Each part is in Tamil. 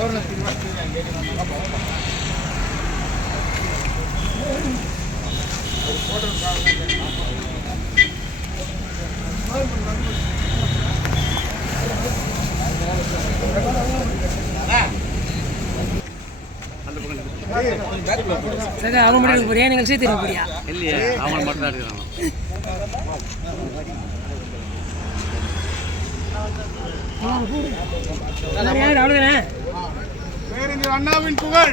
அவங்க மட்டும் போறியா? நீங்கள் சேர்த்து போறியா? இல்லையா, அவங்க மட்டும் தான் இருக்கிறாங்க. பேரறிஞர் அண்ணாவின் புகழ்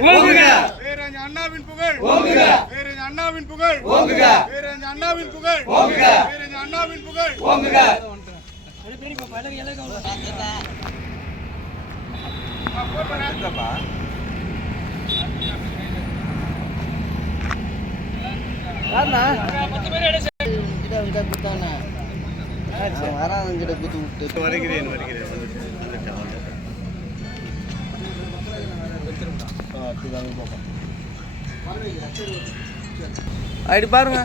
பேரறிஞர் அண்ணாவின் புகழ் பேரறிஞர் அண்ணாவின் புகழ் பேரறிஞர் அண்ணாவின் புகழ் பேரறிஞர் அண்ணாவின் புகழ் வருகிறேன் அப்படி பாருங்க.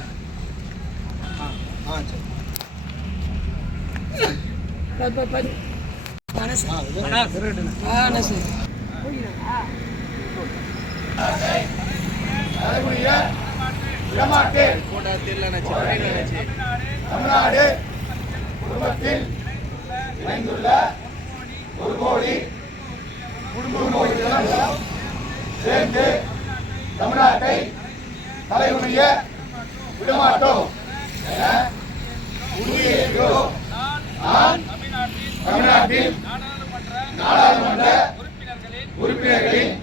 தமிழ்நாடு குடும்பத்தில் இணைந்துள்ள 1 கோடி குடும்பங்கள் சேர்ந்து தமிழ்நாட்டை தலைகுனிய விடமாட்டோம் என உறுதியேற்கிறோம். நான் தமிழ்நாட்டில் நாடாளுமன்ற உறுப்பினர்களின்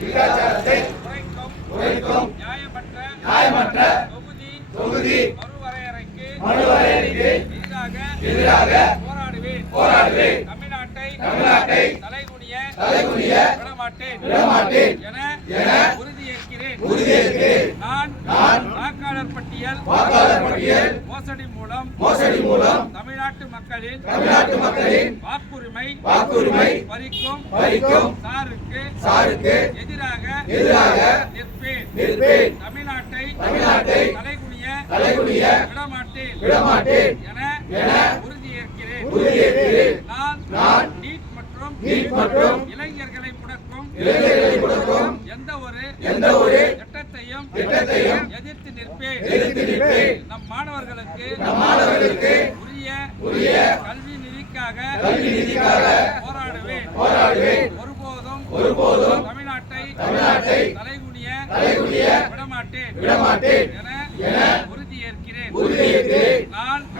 விகிதாச்சாரத்தை குறைக்கும் நியாயமற்ற தொகுதி மறுவரையறைக்கு எதிராக போராடுவேன். தமிழ்நாட்டை தலைகுனிய விடமாட்டேன் என உறுதியேற்கிறேன். நான் வாக்காளர் பட்டியல் மோசடி மூலம் தமிழ்நாட்டு மக்களின் வாக்குரிமை பறிக்கும் சாருக்கு எதிராக நிற்பேன். தமிழ்நாட்டை தலைகுனிய விடமாட்டேன் என உறுதியேற்கிறேன். நான் நீட் மற்றும் இளைஞர்களை முடக்கும் எந்த ஒரு சட்டத்தையும் எதிர்த்து நிற்பேன். நம் மாணவர்களுக்கு உரிய கல்வி நிதிக்காக போராடுவேன். ஒருபோதும் தமிழ்நாட்டை தலைகுனிய விடமாட்டேன் என உறுதியேற்கிறேன்.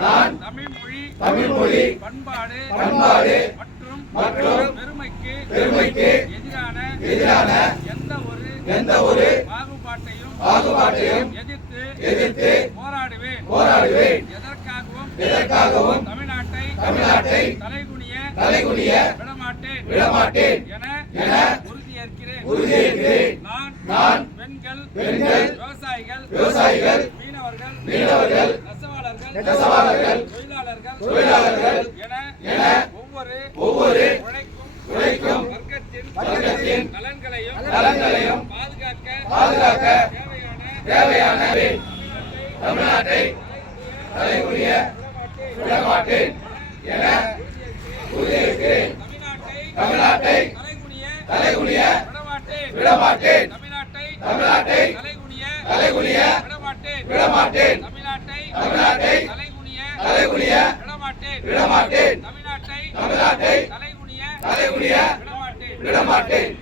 நான் தமிழ் மொழி பண்பாடு மற்றும் பெருமைக்கு எதிரான எந்த ஒரு பாகுபாட்டையும் எதிர்த்து போராடுவேன். எதற்காகவும் தமிழ்நாட்டை தலைகுனிய விடமாட்டேன் என உறுதியேற்கிறேன். நான் பெண்கள் விவசாயிகள் மீனவர்கள் நெசவாளர்கள் தொழிலாளர்கள் என ஒவ்வொரு உழைக்கும் வர்க்கத்தின் நலன்களையும் பாதுகாக்க தேவையான தமிழ்நாட்டை தலைகுனிய விடமாட்டேன் என உறுதியேற்கிறேன். தமிழ்நாட்டை தலைகுனிய விடமாட்டேன். தமிழ்நாட்டை தலைகுனிய விடமாட்டேன். தமிழ்நாட்டை தலைகுனிய விடமாட்டேன். தமிழ்நாட்டை தலைகுனிய விடமாட்டேன்.